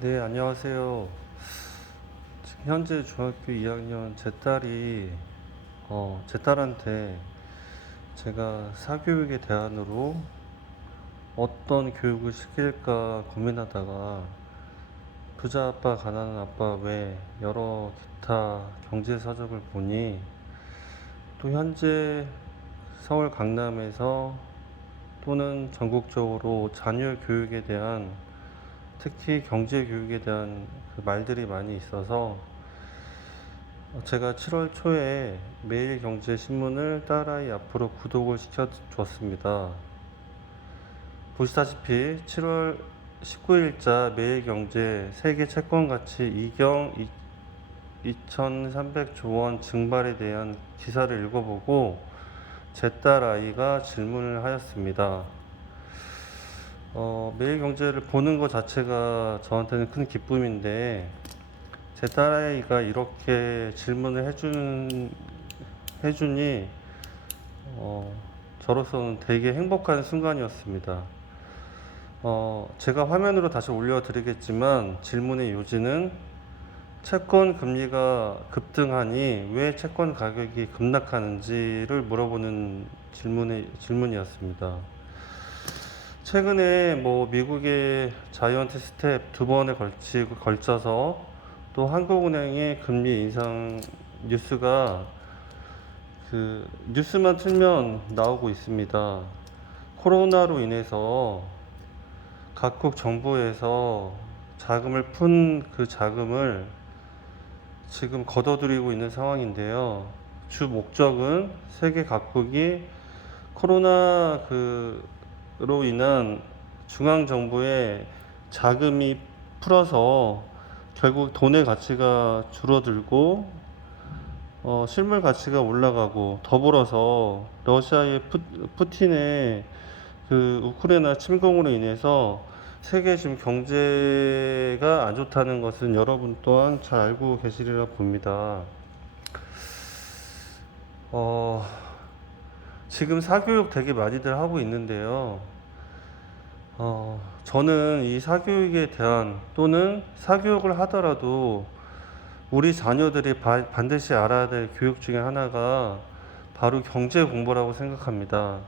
네, 안녕하세요. 지금 현재 중학교 2학년 제 딸한테 제가 사교육의 대안으로 어떤 교육을 시킬까 고민하다가 부자 아빠, 가난한 아빠 외 여러 기타 경제 서적을 보니 또 현재 서울 강남에서 또는 전국적으로 자녀 교육에 대한 특히 경제 교육에 대한 그 말들이 많이 있어서 제가 7월 초에 매일경제신문을 딸아이 앞으로 구독을 시켜줬습니다. 보시다시피 7월 19일자 매일경제 세계 채권가치 이경 2300조 원 증발에 대한 기사를 읽어보고 제 딸아이가 질문을 하였습니다. 매일경제를 보는 것 자체가 저한테는 큰 기쁨인데 제 딸아이가 이렇게 질문을 해주니 저로서는 되게 행복한 순간이었습니다. 제가 화면으로 다시 올려드리겠지만 질문의 요지는 채권 금리가 급등하니 왜 채권 가격이 급락하는지를 물어보는 질문이었습니다. 최근에 미국의 자이언트 스텝 두 번에 걸쳐서 또 한국은행의 금리 인상 뉴스가 뉴스만 틀면 나오고 있습니다. 코로나로 인해서 각국 정부에서 자금을 푼 그 자금을 지금 걷어들이고 있는 상황인데요. 주 목적은 세계 각국이 코로나 로 인한 중앙 정부의 자금이 풀어서 결국 돈의 가치가 줄어들고 실물 가치가 올라가고 더불어서 러시아의 푸틴의 우크라이나 침공으로 인해서 세계 지금 경제가 안 좋다는 것은 여러분 또한 잘 알고 계시리라 봅니다. 지금 사교육 되게 많이들 하고 있는데요. 저는 이 사교육에 대한 또는 사교육을 하더라도 우리 자녀들이 반드시 알아야 될 교육 중에 하나가 바로 경제 공부라고 생각합니다.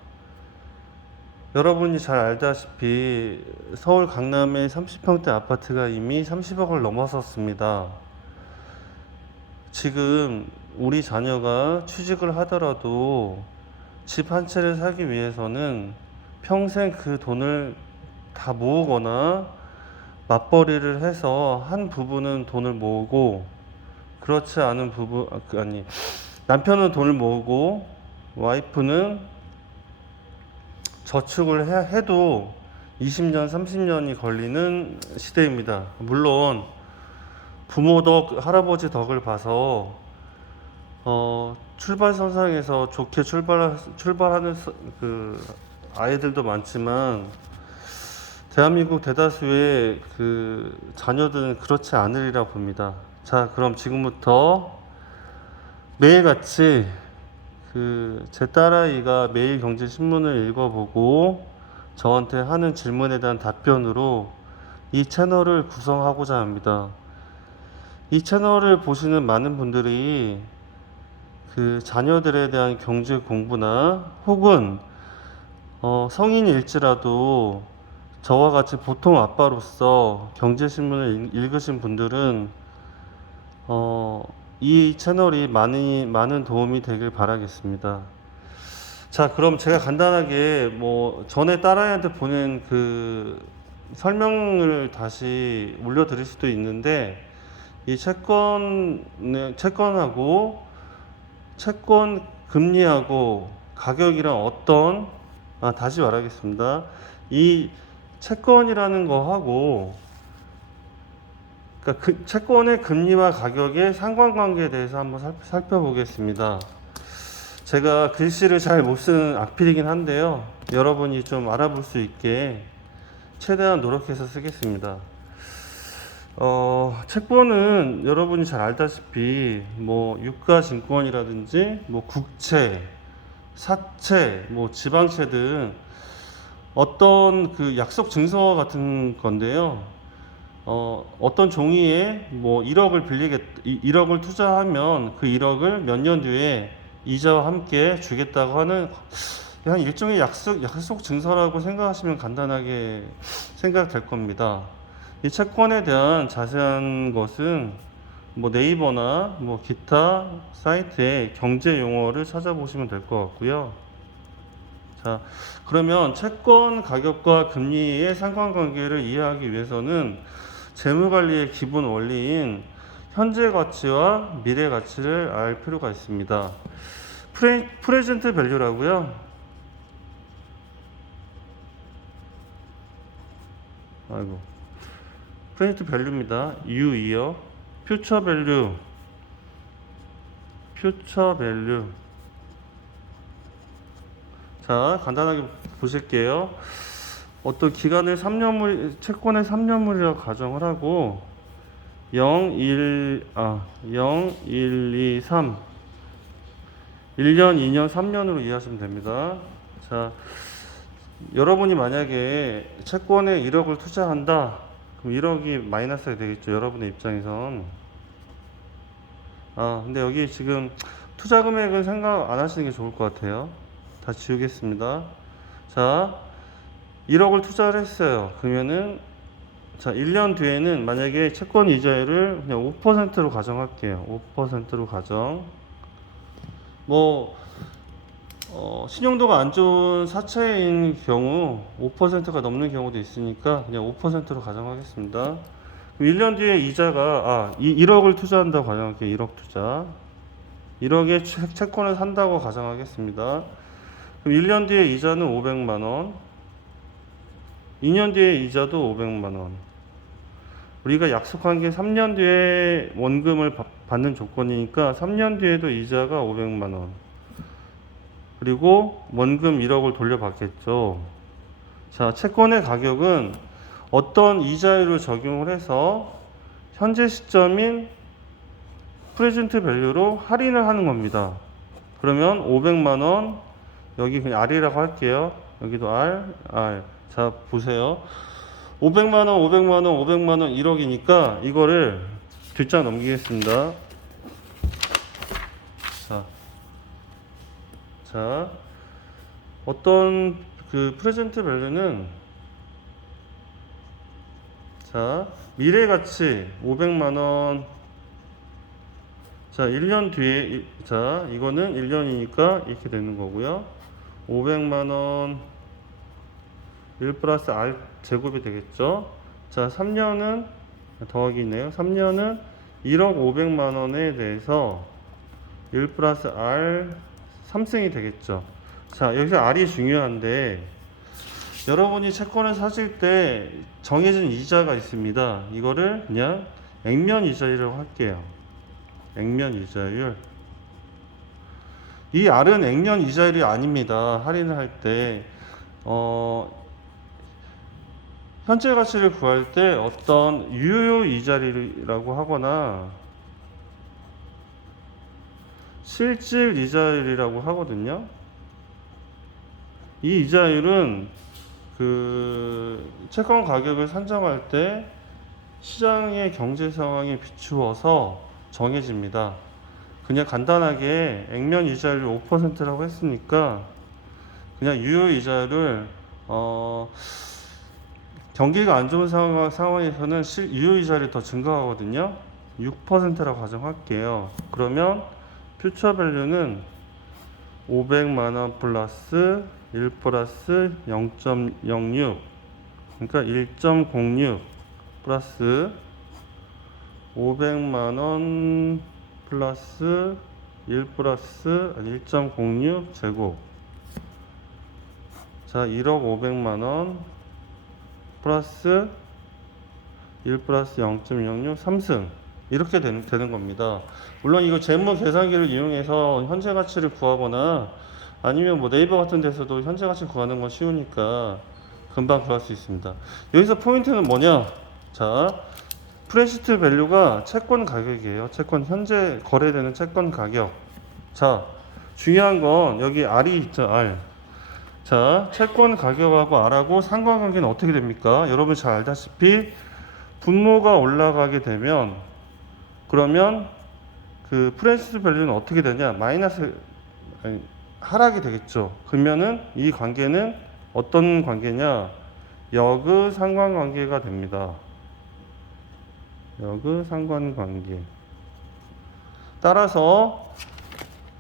여러분이 잘 알다시피 서울 강남의 30평대 아파트가 이미 30억을 넘어섰습니다. 지금 우리 자녀가 취직을 하더라도 집 한 채를 사기 위해서는 평생 그 돈을 다 모으거나 맞벌이를 해서 한 부분은 돈을 모으고 그렇지 않은 남편은 돈을 모으고 와이프는 저축을 해도 20년, 30년이 걸리는 시대입니다. 물론 부모 덕, 할아버지 덕을 봐서 출발선상에서 좋게 출발하는 아이들도 많지만 대한민국 대다수의 자녀들은 그렇지 않으리라 봅니다. 자, 그럼 지금부터 매일같이 제 딸아이가 매일 경제신문을 읽어보고 저한테 하는 질문에 대한 답변으로 이 채널을 구성하고자 합니다. 이 채널을 보시는 많은 분들이 자녀들에 대한 경제 공부나 혹은 성인일지라도 저와 같이 보통 아빠로서 경제신문을 읽으신 분들은 이 채널이 많은 도움이 되길 바라겠습니다. 자, 그럼 제가 간단하게 전에 딸아이한테 보낸 설명을 다시 올려드릴 수도 있는데 이 채권하고 채권 금리하고 가격이랑 다시 말하겠습니다. 이 채권이라는 거하고 그러니까 채권의 금리와 가격의 상관관계에 대해서 한번 살펴보겠습니다. 제가 글씨를 잘 못 쓰는 악필이긴 한데요. 여러분이 좀 알아볼 수 있게 최대한 노력해서 쓰겠습니다. 채권은 여러분이 잘 알다시피 유가증권이라든지 국채, 사채, 지방채 등 어떤 약속 증서 같은 건데요. 어떤 종이에 뭐 1억을 1억을 투자하면 그 1억을 몇 년 뒤에 이자와 함께 주겠다고 하는 한 일종의 약속 증서라고 생각하시면 간단하게 생각될 겁니다. 이 채권에 대한 자세한 것은 뭐 네이버나 뭐 기타 사이트에 경제 용어를 찾아보시면 될 것 같고요. 자, 그러면 채권 가격과 금리의 상관관계를 이해하기 위해서는 재무관리의 기본 원리인 현재 가치와 미래 가치를 알 필요가 있습니다. 프레젠트 밸류라고요. 아이고. 프레젠트 밸류입니다. U이요. 퓨처 밸류. 자, 간단하게 보실게요. 어떤 기간을 3년물, 채권의 3년물이라고 가정을 하고 0, 1, 2, 3 1년, 2년, 3년으로 이해하시면 됩니다. 자, 여러분이 만약에 채권에 1억을 투자한다. 그럼 1억이 마이너스가 되겠죠. 여러분의 입장에선. 근데 여기 지금 투자 금액은 생각 안 하시는 게 좋을 것 같아요. 다 지우겠습니다. 자, 1억을 투자를 했어요. 그러면은, 자, 1년 뒤에는 만약에 채권 이자율을 그냥 5%로 가정할게요. 5%로 가정. 뭐, 신용도가 안 좋은 사채인 경우 5%가 넘는 경우도 있으니까 그냥 5%로 가정하겠습니다. 그럼 1년 뒤에 이자가 1억을 투자한다고 가정할게요. 1억 투자. 1억에 채권을 산다고 가정하겠습니다. 그럼 1년 뒤에 이자는 500만 원. 2년 뒤에 이자도 500만 원. 우리가 약속한 게 3년 뒤에 원금을 받는 조건이니까 3년 뒤에도 이자가 500만 원. 그리고 원금 1억을 돌려받겠죠. 자, 채권의 가격은 어떤 이자율을 적용을 해서 현재 시점인 프레젠트 밸류로 할인을 하는 겁니다. 그러면 500만 원, 여기 그냥 R이라고 할게요. 여기도 R. 자, 보세요. 500만 원, 500만 원, 500만 원, 1억이니까 이거를 뒷장 넘기겠습니다. 자, 어떤 그 프레젠트 밸류는, 자, 미래 가치 500만 원. 자, 1년 뒤에, 자, 이거는 1년이니까 이렇게 되는 거고요. 500만 원 1 플러스 R 제곱이 되겠죠. 자, 3년은 더하기네요. 3년은 1억 500만 원에 대해서 1 플러스 R 3승이 되겠죠. 자, 여기서 R이 중요한데 여러분이 채권을 사실 때 정해진 이자가 있습니다. 이거를 그냥 액면 이자율이라고 할게요. 액면 이자율. 이 R은 액면 이자율이 아닙니다. 할인을 할 때 현재 가치를 구할 때 어떤 유효 이자율이라고 하거나 실질 이자율이라고 하거든요. 이 이자율은 그 채권 가격을 산정할 때 시장의 경제 상황에 비추어서 정해집니다. 그냥 간단하게 액면 이자율 5%라고 했으니까 그냥 유효 이자율을 경기가 안 좋은 상황에서는 유효 이자율이 더 증가하거든요. 6%라고 가정할게요. 그러면 퓨처 밸류는 500만 원 플러스 1 플러스 0.06, 그러니까 1.06 플러스 500만 원 플러스 1 플러스 1.06 제곱. 자, 1억 500만 원 플러스 1 플러스 0.06 3승. 이렇게 되는 겁니다. 물론 이거 재무 계산기를 이용해서 현재 가치를 구하거나 아니면 뭐 네이버 같은 데서도 현재 가치 구하는 건 쉬우니까 금방 구할 수 있습니다. 여기서 포인트는 뭐냐? 자, 프레젠트 밸류가 채권 가격이에요. 채권 현재 거래되는 채권 가격. 자, 중요한 건 여기 R이 있죠. R. 자, 채권 가격하고 R하고 상관관계는 어떻게 됩니까? 여러분 잘 알다시피 분모가 올라가게 되면 그러면 그 프레젠트 밸류는 어떻게 되냐? 마이너스 아니, 하락이 되겠죠. 그러면은 이 관계는 어떤 관계냐? 역의 상관관계가 됩니다. 역의 상관관계. 따라서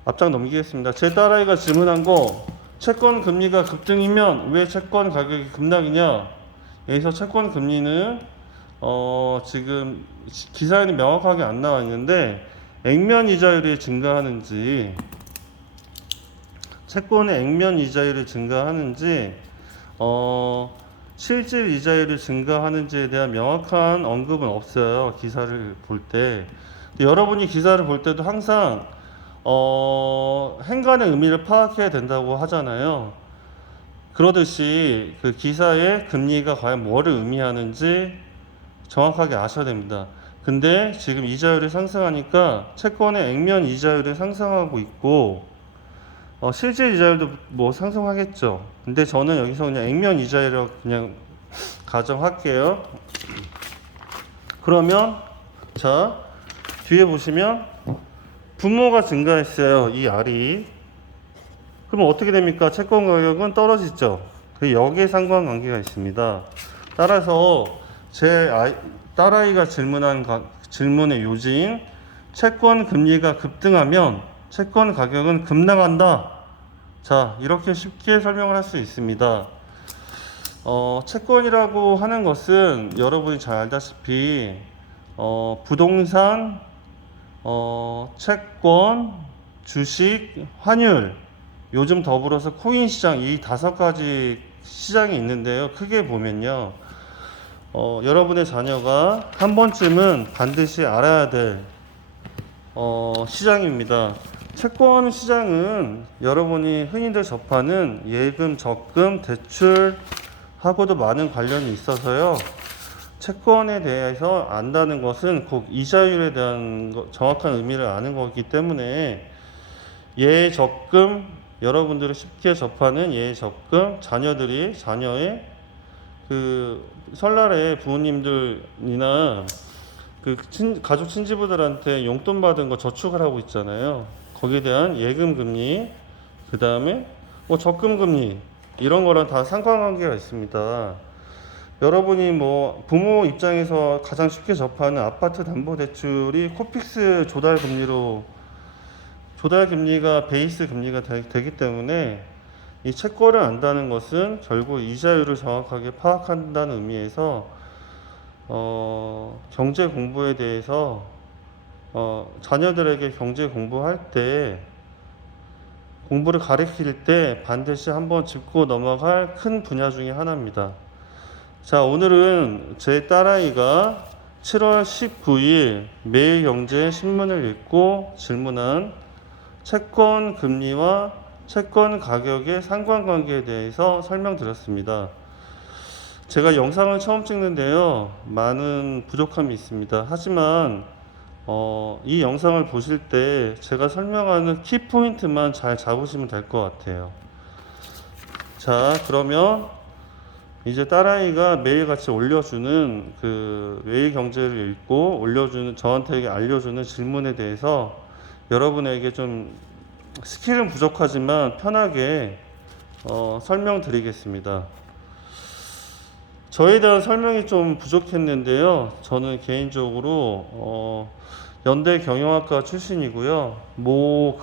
앞장 넘기겠습니다. 제 딸아이가 질문한 거, 채권 금리가 급등이면 왜 채권 가격이 급락이냐? 여기서 채권 금리는 지금 기사에는 명확하게 안 나와 있는데 액면 이자율이 증가하는지, 채권의 액면 이자율이 증가하는지, 실질 이자율이 증가하는지에 대한 명확한 언급은 없어요. 기사를 볼 때. 여러분이 기사를 볼 때도 항상 행간의 의미를 파악해야 된다고 하잖아요. 그러듯이 그 기사의 금리가 과연 뭐를 의미하는지 정확하게 아셔야 됩니다. 근데 지금 이자율이 상승하니까 채권의 액면 이자율이 상승하고 있고 실질 이자율도 뭐 상승하겠죠. 근데 저는 여기서 그냥 액면 이자율이라고 그냥 가정할게요. 그러면 자 뒤에 보시면 분모가 증가했어요. 이 R이. 그럼 어떻게 됩니까? 채권 가격은 떨어지죠. 그 역의 상관관계가 있습니다. 따라서 제 딸아이가 질문한 질문의 요지인 채권 금리가 급등하면 채권 가격은 급락한다. 자, 이렇게 쉽게 설명을 할 수 있습니다. 채권이라고 하는 것은 여러분이 잘 알다시피 부동산, 채권, 주식, 환율, 요즘 더불어서 코인 시장, 이 5가지 시장이 있는데요. 크게 보면요. 여러분의 자녀가 한 번쯤은 반드시 알아야 될 시장입니다. 채권 시장은 여러분이 흔히들 접하는 예금, 적금, 대출하고도 많은 관련이 있어서요. 채권에 대해서 안다는 것은 곧 이자율에 대한 정확한 의미를 아는 거기 때문에 예적금, 여러분들이 쉽게 접하는 예적금, 자녀의 그 설날에 부모님들이나 그 가족 친지부들한테 용돈 받은 거 저축을 하고 있잖아요. 거기에 대한 예금 금리, 그 다음에 뭐 적금 금리 이런 거랑 다 상관관계가 있습니다. 여러분이 뭐 부모 입장에서 가장 쉽게 접하는 아파트 담보대출이 코픽스 조달 금리가 베이스 금리가 되기 때문에 이 채권을 안다는 것은 결국 이자율을 정확하게 파악한다는 의미에서 경제 공부에 대해서 자녀들에게 경제 공부할 때 공부를 가르칠 때 반드시 한번 짚고 넘어갈 큰 분야 중에 하나입니다. 자, 오늘은 제 딸아이가 7월 19일 매일경제 신문을 읽고 질문한 채권 금리와 채권 가격의 상관관계에 대해서 설명드렸습니다. 제가 영상을 처음 찍는데요. 많은 부족함이 있습니다. 하지만 이 영상을 보실 때 제가 설명하는 키포인트만 잘 잡으시면 될 것 같아요. 자, 그러면 이제 딸아이가 매일같이 올려주는 그 매일 경제를 읽고 올려주는 저한테 알려주는 질문에 대해서 여러분에게 좀 스킬은 부족하지만 편하게 설명드리겠습니다. 저에 대한 설명이 좀 부족했는데요. 저는 개인적으로 연대 경영학과 출신이고요. 모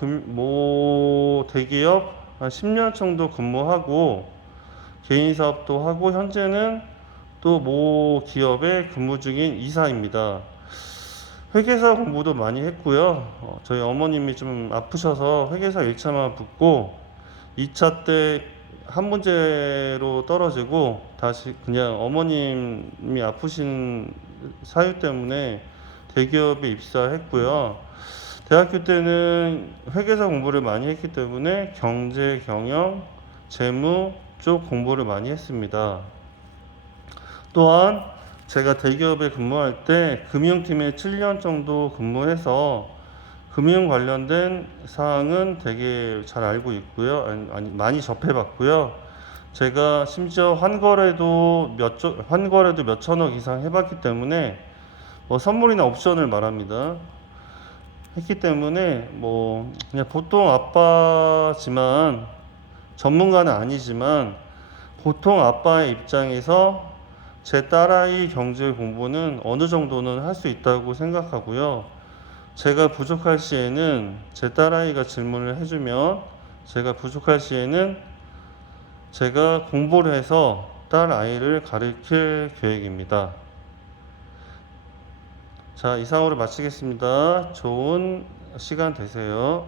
대기업 한 10년 정도 근무하고 개인 사업도 하고 현재는 또 모 기업에 근무 중인 이사입니다. 회계사 공부도 많이 했고요. 저희 어머님이 좀 아프셔서 회계사 1차만 붙고 2차 때 한 문제로 떨어지고 다시 그냥 어머님이 아프신 사유 때문에 대기업에 입사했고요. 대학교 때는 회계사 공부를 많이 했기 때문에 경제, 경영, 재무 쪽 공부를 많이 했습니다. 또한 제가 대기업에 근무할 때 금융팀에 7년 정도 근무해서 금융 관련된 사항은 되게 잘 알고 있고요. 많이 접해봤고요. 제가 심지어 환거래도 몇 천억 이상 해봤기 때문에 뭐 선물이나 옵션을 말합니다. 했기 때문에 뭐 그냥 보통 아빠지만 전문가는 아니지만 보통 아빠의 입장에서 제 딸아이 경제 공부는 어느 정도는 할 수 있다고 생각하고요. 제가 부족할 시에는 제 딸아이가 질문을 해주면 제가 부족할 시에는 제가 공부를 해서 딸아이를 가르칠 계획입니다. 자, 이상으로 마치겠습니다. 좋은 시간 되세요.